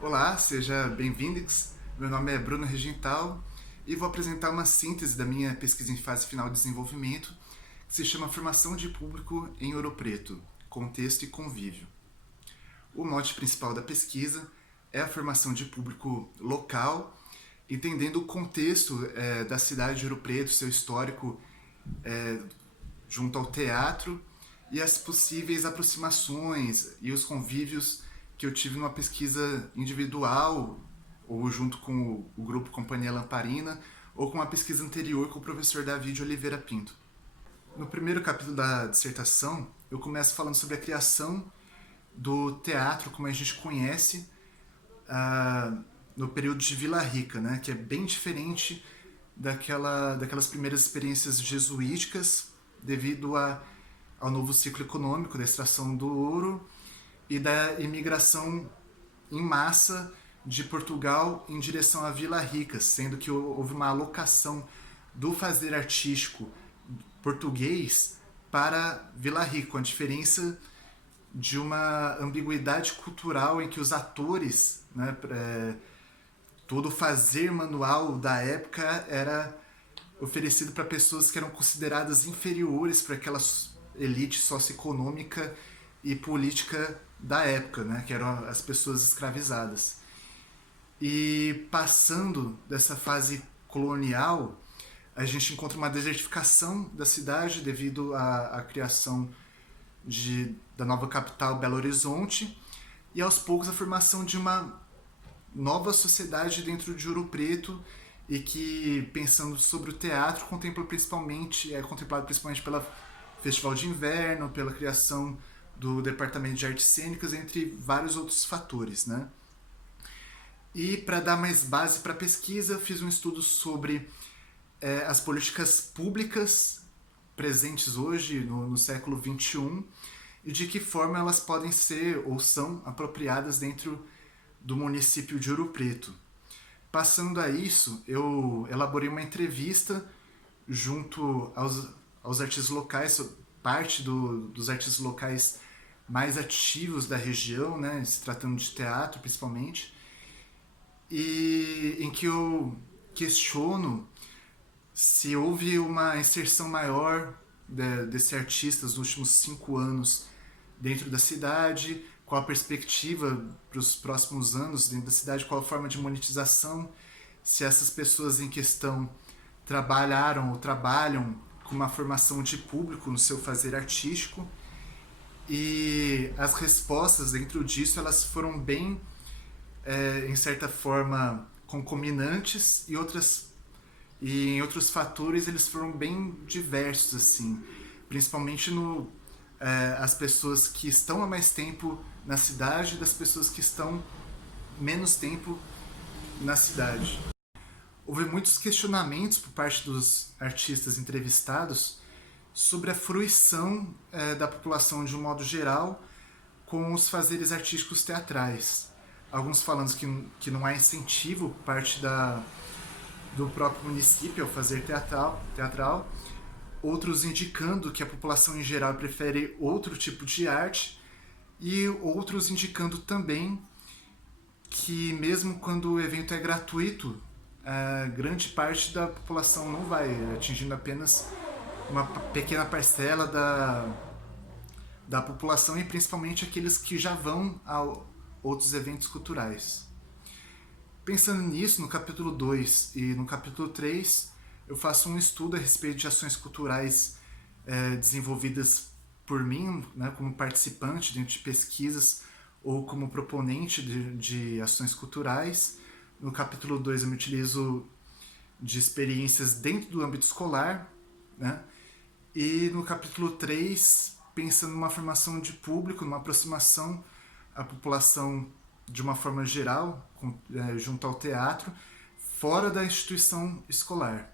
Olá, seja bem-vindos. Meu nome é Bruno Regental e vou apresentar uma síntese da minha pesquisa em fase final de desenvolvimento, que se chama Formação de Público em Ouro Preto, Contexto e Convívio. O mote principal da pesquisa é a formação de público local, entendendo o contexto da cidade de Ouro Preto, seu histórico junto ao teatro e as possíveis aproximações e os convívios que eu tive numa pesquisa individual ou junto com o grupo Companhia Lamparina ou com uma pesquisa anterior com o professor David Oliveira Pinto. No primeiro capítulo da dissertação, eu começo falando sobre a criação do teatro como a gente conhece no período de Vila Rica, né, que é bem diferente daquelas primeiras experiências jesuíticas devido ao novo ciclo econômico da extração do ouro e da imigração em massa de Portugal em direção a Vila Rica, sendo que houve uma alocação do fazer artístico português para Vila Rica, com a diferença de uma ambiguidade cultural em que os atores, né, todo o fazer manual da época era oferecido para pessoas que eram consideradas inferiores para aquela elite socioeconômica e política da época, né, que eram as pessoas escravizadas. E passando dessa fase colonial, a gente encontra uma desertificação da cidade devido à criação da nova capital Belo Horizonte e aos poucos a formação de uma nova sociedade dentro de Ouro Preto e que, pensando sobre o teatro, é contemplado principalmente pelo Festival de Inverno, pela criação do Departamento de Artes Cênicas, entre vários outros fatores, né? E para dar mais base para a pesquisa, eu fiz um estudo sobre as políticas públicas presentes hoje, no século XXI, e de que forma elas podem ser ou são apropriadas dentro do município de Ouro Preto. Passando a isso, eu elaborei uma entrevista junto aos artistas locais, parte dos artistas locais mais ativos da região, né, se tratando de teatro principalmente, e em que eu questiono se houve uma inserção maior desses artistas nos últimos 5 anos dentro da cidade, qual a perspectiva para os próximos anos dentro da cidade, qual a forma de monetização, se essas pessoas em questão trabalharam ou trabalham com uma formação de público no seu fazer artístico. E as respostas dentro disso elas foram bem, em certa forma, concomitantes e em outros fatores eles foram bem diversos, assim, principalmente as pessoas que estão há mais tempo na cidade das pessoas que estão menos tempo na cidade. Houve muitos questionamentos por parte dos artistas entrevistados sobre a fruição da população de um modo geral com os fazeres artísticos teatrais. Alguns falando que não há incentivo por parte do próprio município ao fazer teatral, outros indicando que a população em geral prefere outro tipo de arte e outros indicando também que mesmo quando o evento é gratuito, grande parte da população não vai, atingindo apenas uma pequena parcela da população e principalmente aqueles que já vão a outros eventos culturais. Pensando nisso, no capítulo 2 e no capítulo 3, eu faço um estudo a respeito de ações culturais desenvolvidas por mim, né, como participante dentro de pesquisas ou como proponente de ações culturais. No capítulo 2 eu me utilizo de experiências dentro do âmbito escolar, né? E no capítulo 3, pensando numa formação de público, numa aproximação à população de uma forma geral, junto ao teatro, fora da instituição escolar.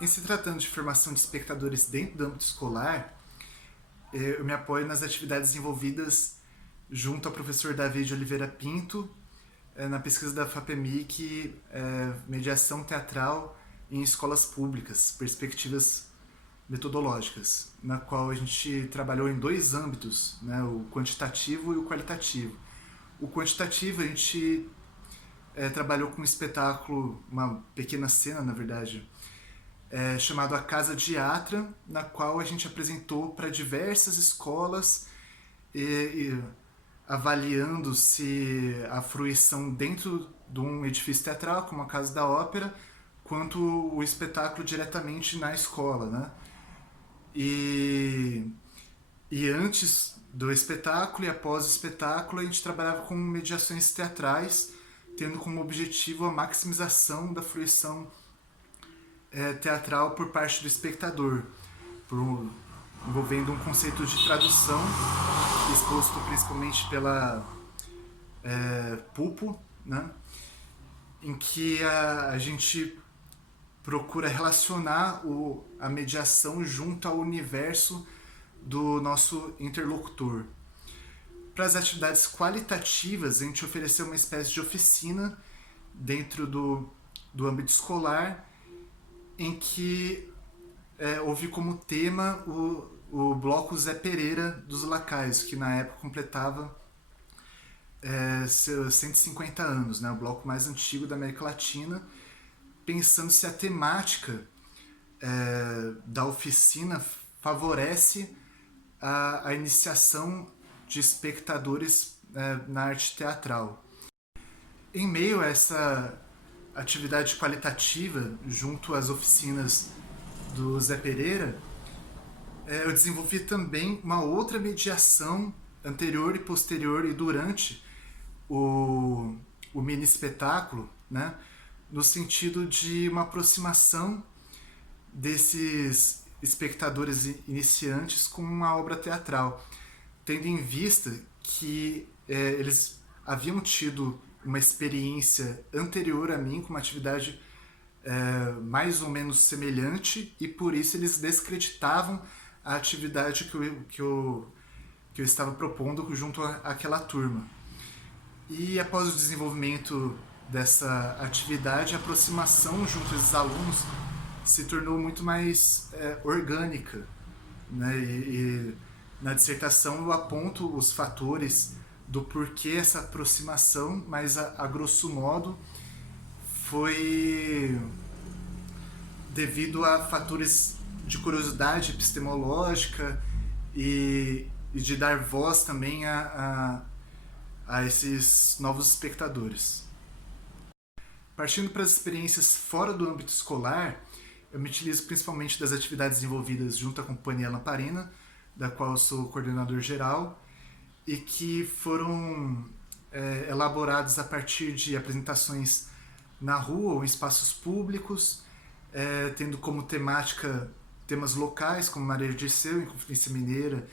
Em se tratando de formação de espectadores dentro do âmbito escolar, eu me apoio nas atividades desenvolvidas junto ao professor David Oliveira Pinto, na pesquisa da FAPEMIC, mediação teatral em escolas públicas, perspectivas metodológicas, na qual a gente trabalhou em 2 âmbitos, né, o quantitativo e o qualitativo. o quantitativo, a gente trabalhou com um espetáculo, uma pequena cena, na verdade, chamado A Casa de Atra, na qual a gente apresentou para diversas escolas e avaliando se a fruição dentro de um edifício teatral, como a Casa da Ópera, quanto o espetáculo diretamente na escola, né? E antes do espetáculo e após o espetáculo, a gente trabalhava com mediações teatrais, tendo como objetivo a maximização da fruição teatral por parte do espectador, envolvendo um conceito de tradução, exposto principalmente pela Pulpo, né? Em que a gente procura relacionar a mediação junto ao universo do nosso interlocutor. Para as atividades qualitativas, a gente ofereceu uma espécie de oficina dentro do âmbito escolar, em que houve como tema o bloco Zé Pereira dos Lacaios, que na época completava seus 150 anos, né? O bloco mais antigo da América Latina, pensando se a temática da oficina favorece a iniciação de espectadores na arte teatral. Em meio a essa atividade qualitativa, junto às oficinas do Zé Pereira, eu desenvolvi também uma outra mediação anterior e posterior e durante o mini espetáculo, né? No sentido de uma aproximação desses espectadores iniciantes com uma obra teatral, tendo em vista que eles haviam tido uma experiência anterior a mim com uma atividade mais ou menos semelhante, e por isso eles descreditavam a atividade que eu estava propondo junto àquela turma. E após o desenvolvimento dessa atividade, a aproximação junto aos alunos se tornou muito mais orgânica, né? E na dissertação eu aponto os fatores do porquê essa aproximação, mas a grosso modo foi devido a fatores de curiosidade epistemológica e de dar voz também a esses novos espectadores. Partindo para as experiências fora do âmbito escolar, eu me utilizo principalmente das atividades desenvolvidas junto à Companhia Lamparina, da qual eu sou coordenador geral, e que foram elaborados a partir de apresentações na rua ou em espaços públicos, tendo como temática temas locais, como Maria de Dirceu, Inconfidência Mineira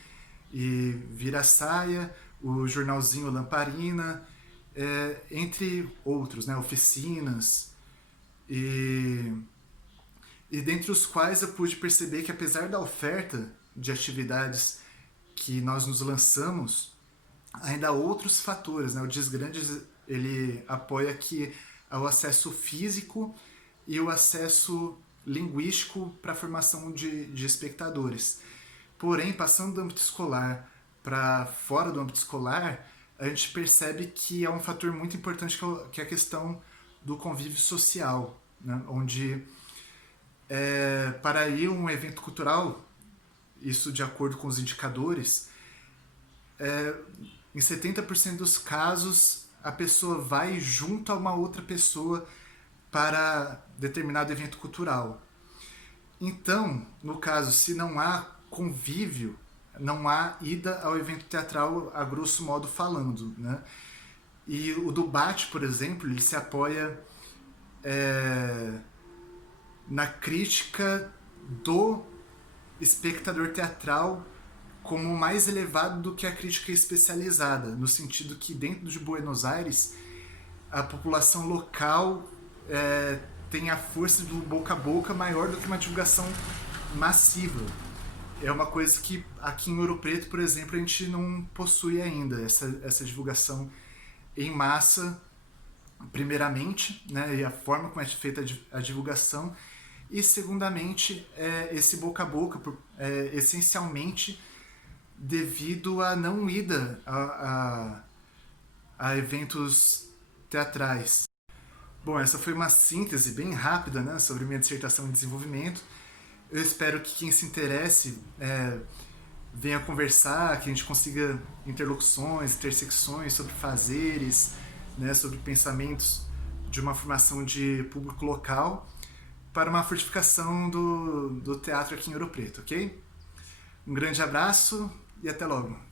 e Vira-Saia, o jornalzinho Lamparina, entre outros, né, oficinas, e dentre os quais eu pude perceber que, apesar da oferta de atividades que nós nos lançamos, ainda há outros fatores, né? O Desgrandes, ele apoia que há o acesso físico e o acesso linguístico para a formação de espectadores. Porém, passando do âmbito escolar para fora do âmbito escolar, a gente percebe que é um fator muito importante, que é a questão do convívio social, né? Onde, para ir um evento cultural, isso de acordo com os indicadores, em 70% dos casos a pessoa vai junto a uma outra pessoa para determinado evento cultural. Então, no caso, se não há convívio, não há ida ao evento teatral, a grosso modo falando, né? E o Debate, por exemplo, ele se apoia na crítica do espectador teatral como mais elevado do que a crítica especializada, no sentido que dentro de Buenos Aires a população local tem a força do boca a boca maior do que uma divulgação massiva. É uma coisa que aqui em Ouro Preto, por exemplo, a gente não possui ainda, essa divulgação em massa, primeiramente, né, e a forma como é feita a divulgação, e segundamente esse boca a boca, essencialmente devido à não ida a eventos teatrais. Bom, essa foi uma síntese bem rápida, né, sobre minha dissertação em desenvolvimento. Eu espero que quem se interesse venha conversar, que a gente consiga interlocuções, intersecções sobre fazeres, né, sobre pensamentos de uma formação de público local para uma fortificação do teatro aqui em Ouro Preto, ok? Um grande abraço e até logo!